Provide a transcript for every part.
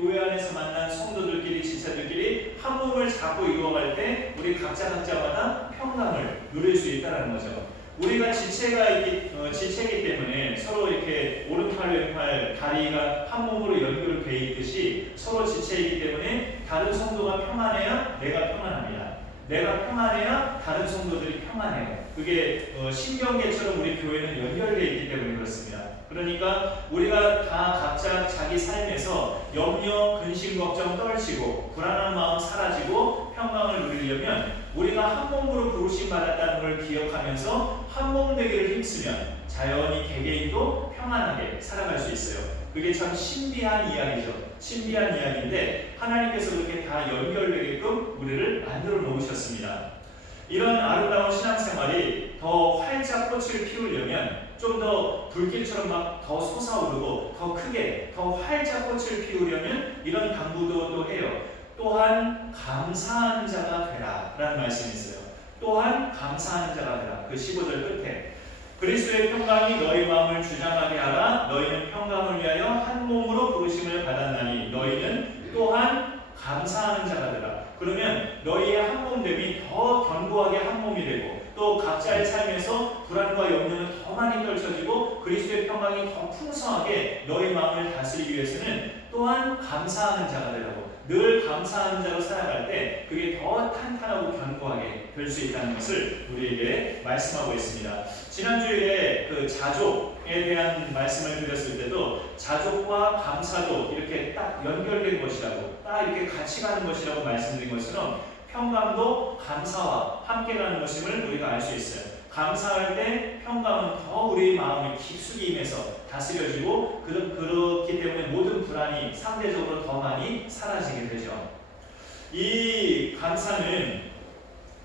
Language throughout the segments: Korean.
교회 안에서 만난 성도들끼리, 지체들끼리 한 몸을 잡고 이루어갈 때 우리 각자마다 평강을 누릴 수 있다는 거죠. 우리가 지체이기 때문에 서로 이렇게 오른팔 왼팔 다리가 한 몸으로 연결돼 있듯이 서로 지체이기 때문에 다른 성도가 평안해야 내가 평안합니다. 내가 평안해야 다른 성도들이 평안해요. 그게 신경계처럼 우리 교회는 연결되어 있기 때문에 그렇습니다. 그러니까 우리가 다 각자 자기 삶에서 염려, 근심, 걱정 떨치고 불안한 마음 사라지고 평강을 누리려면 우리가 한 몸으로 부르심 받았다는 걸 기억하면서 한 몸 되기를 힘쓰면 자연히 개개인도 평안하게 살아갈 수 있어요. 그게 참 신비한 이야기죠. 신비한 이야기인데 하나님께서 그렇게 다 연결되게끔 우리를 만들어 놓으셨습니다. 이런 아름다운 신앙생활이 더 활짝 꽃을 피우려면 좀 더 불길처럼 막 더 솟아오르고 더 크게 더 활짝 꽃을 피우려면 이런 당부도 또 해요. 또한 감사하는 자가 되라 라는 말씀이 있어요. 또한 감사하는 자가 되라. 그 15절 끝에 그리스도의 평강이 너희 마음을 주장하게 하라. 너희는 평강을 위하여 한 몸으로 부르심을 받았나니 너희는 또한 감사하는 자가 되라. 그러면 너희의 한 몸됨이 더 견고하게 한 몸이 되고 또 각자의 삶에서 불안과 염려는 더 많이 떨쳐지고 그리스도의 평강이 더 풍성하게 너희 마음을 다스리기 위해서는 또한 감사하는 자가 되라고. 늘 감사하는 자로 살아갈 때 그게 더 탄탄하고 견고하게 될 수 있다는 것을 우리에게 말씀하고 있습니다. 지난주에 그 자족에 대한 말씀을 드렸을 때도 자족과 감사도 이렇게 딱 연결된 것이라고, 딱 이렇게 같이 가는 것이라고 말씀드린 것처럼 평강도 감사와 함께 가는 것임을 우리가 알 수 있어요. 감사할 때 평강은 더 우리의 마음을 깊숙이 임해서 다스려지고 그렇기 때문에 모든 불안이 상대적으로 더 많이 사라지게 되죠. 이 감사는,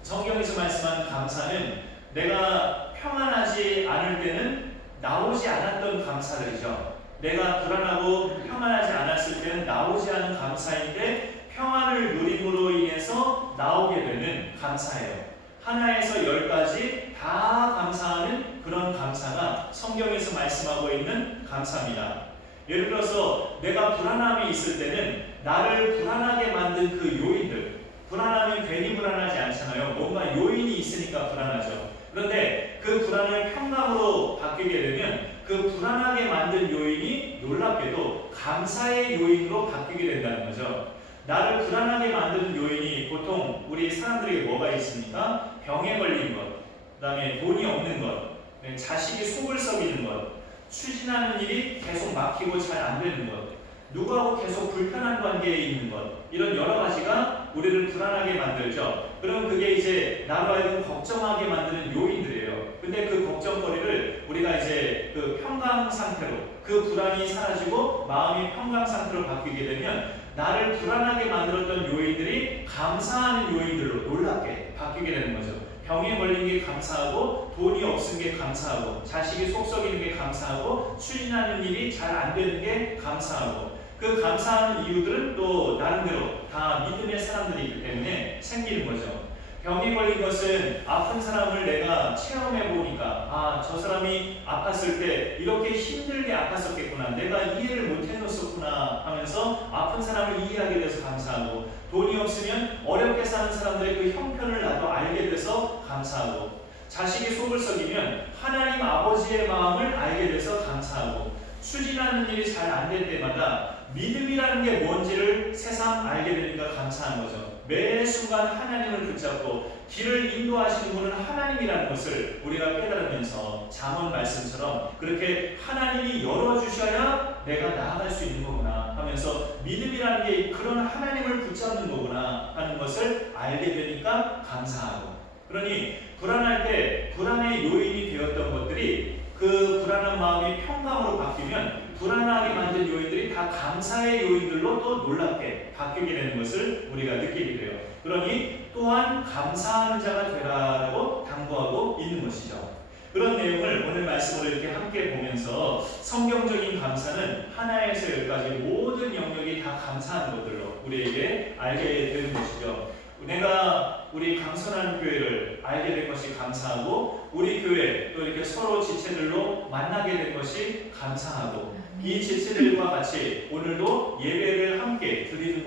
성경에서 말씀한 감사는 내가 평안하지 않을 때는 나오지 않았던 감사들이죠. 내가 불안하고 평안하지 않았을 때는 나오지 않은 감사인데 평안을 누림으로 인해서 나오게 되는 감사예요. 하나에서 10가지 다 감사하는 그런 감사가 성경에서 말씀하고 있는 감사입니다. 예를 들어서 내가 불안함이 있을 때는 나를 불안하게 만든 그 요인들, 불안하면 괜히 불안하지 않잖아요. 뭔가 요인이 있으니까 불안하죠. 그런데 그 불안을 평강으로 바뀌게 되면 그 불안하게 만든 요인이 놀랍게도 감사의 요인으로 바뀌게 된다는 거죠. 나를 불안하게 만드는 요인이 보통 우리 사람들에게 뭐가 있습니까? 병에 걸린 것, 그 다음에 돈이 없는 것, 자식이 속을 썩이는 것, 추진하는 일이 계속 막히고 잘 안 되는 것, 누구하고 계속 불편한 관계에 있는 것, 이런 여러 가지가 우리를 불안하게 만들죠. 그럼 그게 이제 나로 하여금 걱정하게 만드는 요인들이에요. 근데 그 걱정거리를 우리가 이제 그 평강 상태로, 그 불안이 사라지고 마음이 평강 상태로 바뀌게 되면 나를 불안하게 만들었던 요인들이 감사하는 요인들로 놀랍게 바뀌게 되는 거죠. 병에 걸린 게 감사하고, 돈이 없은 게 감사하고, 자식이 속 썩이는 게 감사하고, 추진하는 일이 잘 안 되는 게 감사하고, 그 감사하는 이유들은 또 나름대로 다 믿음의 사람들이기 때문에 생기는 거죠. 병에 걸린 것은 아픈 사람을 내가 체험해 보니까 저 사람이 아팠을 때 이렇게 힘들게 아팠었겠구나, 내가 이해를 못 해줬었구나 하면서 아픈 사람을 이해하게 돼서 감사하고, 돈이 없으면 어렵게 사는 사람들의 그 형편을 나도 알게 돼서 감사하고, 자식이 속을 썩이면 하나님 아버지의 마음을 알게 돼서 감사하고, 추진하는 일이 잘 안 될 때마다 믿음이라는 게 뭔지를 새삼 알게 되니까 감사한 거죠. 매 순간 하나님을 붙잡고 길을 인도하시는 분은 하나님이라는 것을 우리가 깨달으면서 잠언 말씀처럼 그렇게 하나님이 열어주셔야 내가 나아갈 수 있는 거구나 하면서 믿음이라는 게 그런 하나님을 붙잡는 거구나 하는 것을 알게 되니까 감사하고, 그러니 불안할 때 불안의 요인이 되었던 것들이 그 불안한 마음이 평강으로 바뀌면 불안하게 만든 요인들이 다 감사의 요인들로 또 놀랍게 바뀌게 되는 것을 우리가 느끼게 돼요. 그러니 또한 감사하는 자가 되라고 당부하고 있는 것이죠. 그런 내용을 오늘 말씀으로 이렇게 함께 보면서 성경적인 감사는 하나에서 10가지 모든 영역이 다 감사한 것들로 우리에게 알게 되는 것이죠. 내가 우리 강선한 교회를 알게 된 것이 감사하고, 우리 교회 또 이렇게 서로 지체들로 만나게 된 것이 감사하고, 이 지체들과 같이 오늘도 예배를 함께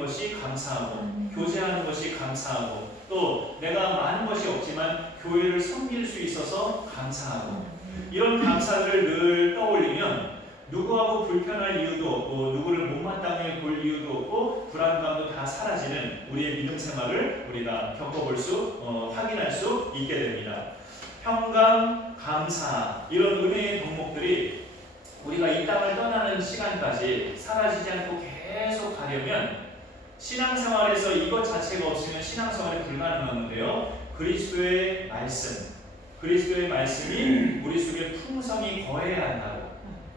것이 감사하고, 교제하는 것이 감사하고, 또 내가 많은 것이 없지만 교회를 섬길 수 있어서 감사하고, 이런 감사를 늘 떠올리면 누구하고 불편할 이유도 없고, 누구를 못마땅해 볼 이유도 없고, 불안감도 다 사라지는 우리의 믿음 생활을 우리가 겪어볼 수, 확인할 수 있게 됩니다. 평강, 감사, 이런 은혜의 덕목들이 우리가 이 땅을 떠나는 시간까지 사라지지 않고 계속 가려면 신앙생활에서 이것 자체가 없으면 신앙생활이 불가능한데요. 그리스도의 말씀, 그리스도의 말씀이 우리 속에 풍성히 거해야 한다고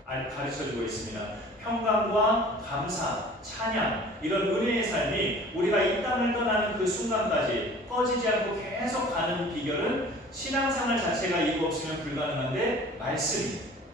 가르쳐주고 있습니다. 평강과 감사, 찬양, 이런 은혜의 삶이 우리가 이 땅을 떠나는 그 순간까지 꺼지지 않고 계속 가는 비결은 신앙생활 자체가 이거 없으면 불가능한데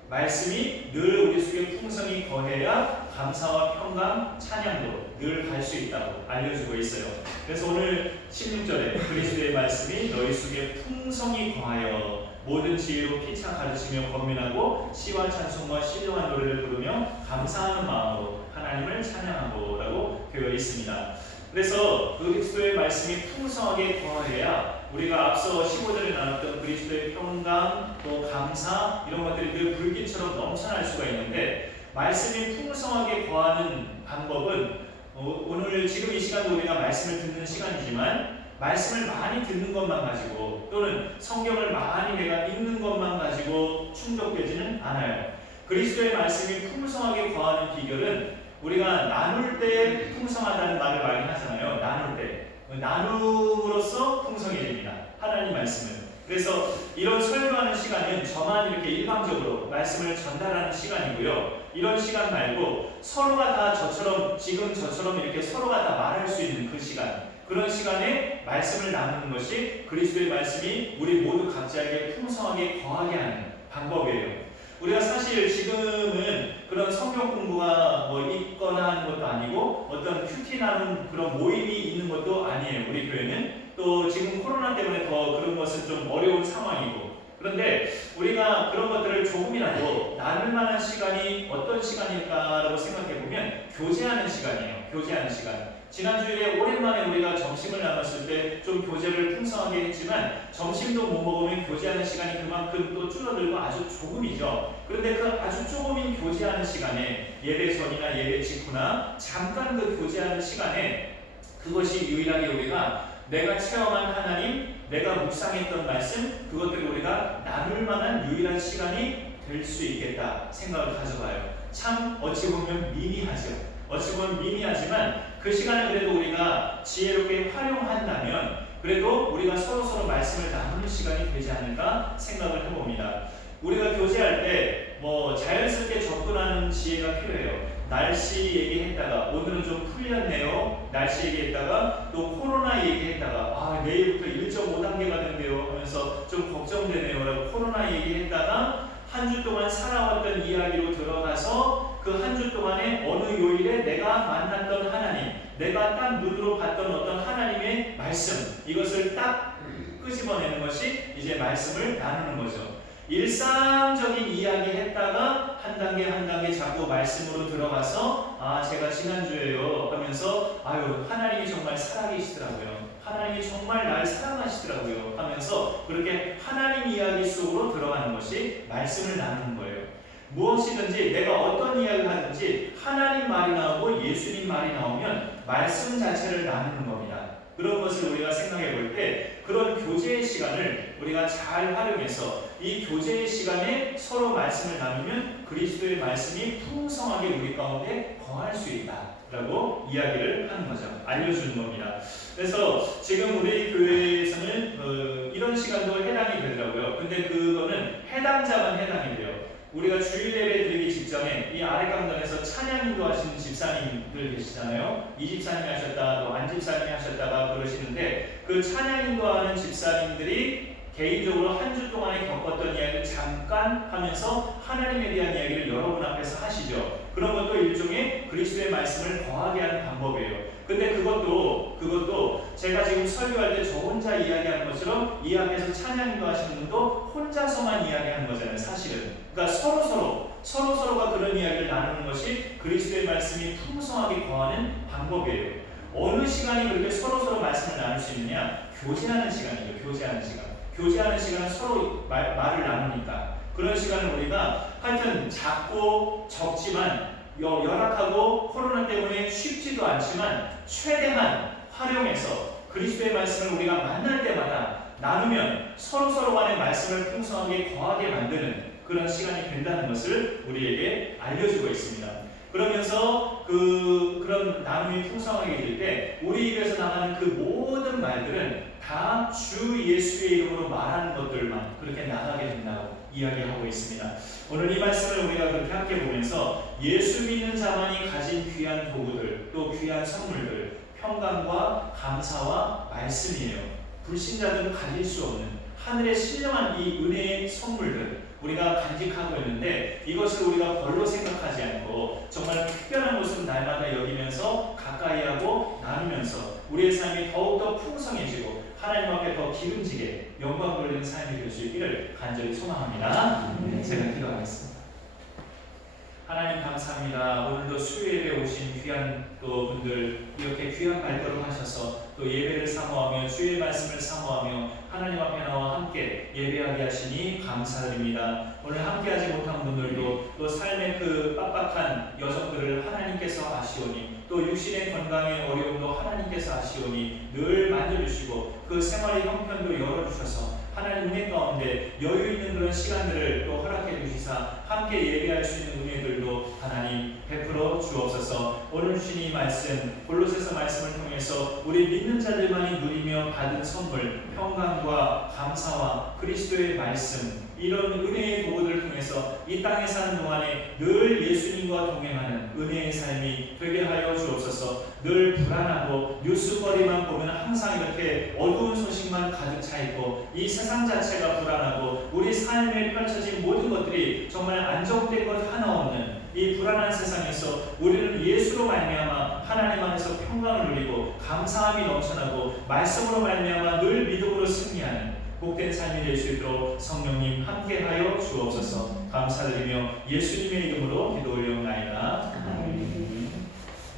말씀이 늘 우리 속에 풍성히 거해야 감사와 평강, 찬양도 늘 갈 수 있다고 알려주고 있어요. 그래서 오늘 16절에 그리스도의 말씀이 너희 속에 풍성히 거하여 모든 지혜로 피차 가르치며 권면하고 시와 찬송과 신령한 노래를 부르며 감사하는 마음으로 하나님을 찬양하고 라고 되어 있습니다. 그래서 그리스도의 말씀이 풍성하게 거해야 우리가 앞서 15절에 나눴던 그리스도의 평강, 또 감사, 이런 것들이 늘 불길처럼 넘쳐날 수가 있는데, 말씀이 풍성하게 거하는 방법은 오늘 지금 이 시간도 우리가 말씀을 듣는 시간이지만 말씀을 많이 듣는 것만 가지고 또는 성경을 많이 내가 읽는 것만 가지고 충족되지는 않아요. 그리스도의 말씀이 풍성하게 거하는 비결은 우리가 나눌 때 풍성하다는 말을 많이 하잖아요. 나눌 때. 나눔으로써 풍성해집니다. 하나님 말씀은. 그래서 이런 설교하는 시간은 저만 이렇게 일방적으로 말씀을 전달하는 시간이고요. 이런 시간 말고 서로가 다 지금 저처럼 이렇게 서로가 다 말할 수 있는 그 시간, 그런 시간에 말씀을 나누는 것이 그리스도의 말씀이 우리 모두 각자에게 풍성하게 거하게 하는 방법이에요. 우리가 사실 지금은 그런 성경 공부가 있거나 하는 것도 아니고 어떤 큐티 나눈 그런 모임이 있는 것도 아니에요. 우리 교회는 또 지금 코로나 때문에 더 그런 것은 좀 어려운 상황이고, 그런데 우리가 그런 것들을 조금이라도 나눌 만한 시간이 어떤 시간일까라고 생각해 보면 교제하는 시간이에요. 교제하는 시간. 지난주에 오랜만에 우리가 점심을 나눴을 때 좀 교제를 풍성하게 했지만 점심도 못 먹으면 교제하는 시간이 그만큼 또 줄어들고 아주 조금이죠. 그런데 그 아주 조금인 교제하는 시간에 예배 전이나 예배 직후나 잠깐 그 교제하는 시간에 그것이 유일하게 우리가 내가 체험한 하나님, 내가 묵상했던 말씀, 그것들을 우리가 나눌 만한 유일한 시간이 될 수 있겠다 생각을 가져봐요. 참 어찌 보면 미미하죠. 어찌 보면 미미하지만 그 시간을 그래도 우리가 지혜롭게 활용한다면 그래도 우리가 서로 말씀을 나누는 시간이 되지 않을까 생각을 해봅니다. 우리가 교제할 때 자연스럽게 접근하는 지혜가 필요해요. 날씨 얘기했다가 오늘은 좀 풀렸네요. 날씨 얘기했다가 또 코로나 얘기했다가 내일부터 1.5단계가 된대요 하면서 좀 걱정되네요 라고 코로나 얘기했다가 한 주 동안 살아왔던 이야기로 들어가서 그 한 주 동안에 어느 요일에 내가 만났던 하나님, 내가 딱 눈으로 봤던 어떤 하나님의 말씀, 이것을 딱 끄집어내는 것이 이제 말씀을 나누는 거죠. 일상적인 이야기 했다가 한 단계 자꾸 말씀으로 들어가서 제가 지난주에요 하면서 하나님이 정말 살아계시더라고요. 하나님이 정말 날 사랑하시더라고요 하면서 그렇게 하나님 이야기 속으로 들어가는 것이 말씀을 나누는 거예요. 무엇이든지 내가 어떤 이야기를 하든지 하나님 말이 나오고 예수님 말이 나오면 말씀 자체를 나누는 겁니다. 그런 것을 우리가 생각해 볼 때 그런 교제의 시간을 우리가 잘 활용해서 이 교제의 시간에 서로 말씀을 나누면 그리스도의 말씀이 풍성하게 우리 가운데 거할 수 있다라고 이야기를 하는 거죠. 알려주는 겁니다. 그래서 지금 우리 교회에서는 이런 시간도 해당이 되더라고요. 근데 그거는 해당자만 해당이 돼요. 우리가 주일 예배 드리기 직전에 이 아래 강단에서 찬양 인도하시는 집사님들 계시잖아요. 이 집사님이 하셨다, 또 안 집사님이 하셨다가 그러시는데 그 찬양 인도하는 집사님들이 개인적으로 한 주 동안에 겪었던 이야기를 잠깐 하면서 하나님에 대한 이야기를 여러분 앞에서 하시죠. 그런 것도 일종의 그리스도의 말씀을 거하게 하는 방법이에요. 근데 그것도 제가 지금 설교할 때 저 혼자 이야기하는 것처럼 이 앞에서 찬양 인도하시는 분도 혼자서만 이야기하는 거잖아요. 사실은. 그러니까 서로가 그런 이야기를 나누는 것이 그리스도의 말씀이 풍성하게 거하는 방법이에요. 어느 시간이 그렇게 서로 말씀을 나눌 수 있느냐? 교제하는 시간이죠. 교제하는 시간. 교제하는 시간은 서로 말을 나누니까 그런 시간을 우리가 하여튼 작고 적지만 열악하고 코로나 때문에 쉽지도 않지만 최대한 활용해서 그리스도의 말씀을 우리가 만날 때마다 나누면 서로 간의 말씀을 풍성하게 거하게 만드는 그런 시간이 된다는 것을 우리에게 알려주고 있습니다. 그러면서 그런 나눔이 풍성하게 될 때 우리 입에서 나가는 그 모든 말들은 다 주 예수의 이름으로 말하는 것들만 그렇게 나가게 된다고 이야기하고 있습니다. 오늘 이 말씀을 우리가 그렇게 함께 보면서 예수 믿는 자만이 가진 귀한 도구들 또 귀한 선물들 평강과 감사와 말씀이에요. 불신자들은 가질 수 없는 하늘의 신령한 이 은혜의 선물들 우리가 간직하고 있는데 이것을 우리가 별로 생각하지 않고 정말 특별한 것으로 날마다 여기면서 가까이하고 나누면서 우리의 삶이 더욱더 풍성해지고 하나님 앞에 더 기름지게 영광 돌리는 삶이 될 수 있기를 간절히 소망합니다. 제가 기도하겠습니다. 하나님 감사합니다. 오늘도 수요예배 오신 귀한 또 분들 이렇게 귀한 발걸음 하셔서 또 예배를 사모하며 주의 말씀을 사모하며 하나님 앞에 나와 함께 예배하게 하시니 감사드립니다. 오늘 함께하지 못한 분들도 또 삶의 그 빡빡한 여정들을 하나님께서 아시오니 또 육신의 건강의 어려움도 하나님께서 아시오니 늘 만져주시고 그 생활의 형편도 열어주셔서 하나님 은혜 가운데 여유 있는 그런 시간들을 또 허락해 주시사 함께 예배할 수 있는 은혜들도 하나님 베풀어 주옵소서. 오늘 주신 이 말씀 골로새서 말씀을 통해서 우리 믿는 자들만이 누리며 받은 선물 평강과 감사와 그리스도의 말씀 이런 은혜의 도구들을 통해서 이 땅에 사는 동안에 늘 예수님과 동행하는 은혜의 삶이 되게 하여 주옵소서. 늘 불안하고 뉴스거리만 보면 항상 이렇게 어두운 소식만 가득 차 있고 이 세상 자체가 불안하고 우리 삶에 펼쳐진 모든 것들이 정말 안정된 것 하나 없는 이 불안한 세상에서 우리는 예수로 말미암아 하나님 안에서 평강을 누리고 감사함이 넘쳐나고 말씀으로 말미암아 늘 믿음으로 승리하는 복된 삶이 될 수 있도록 성령님 함께하여 주옵소서. 감사드리며 예수님의 이름으로 기도 올려옵나이다. 아멘.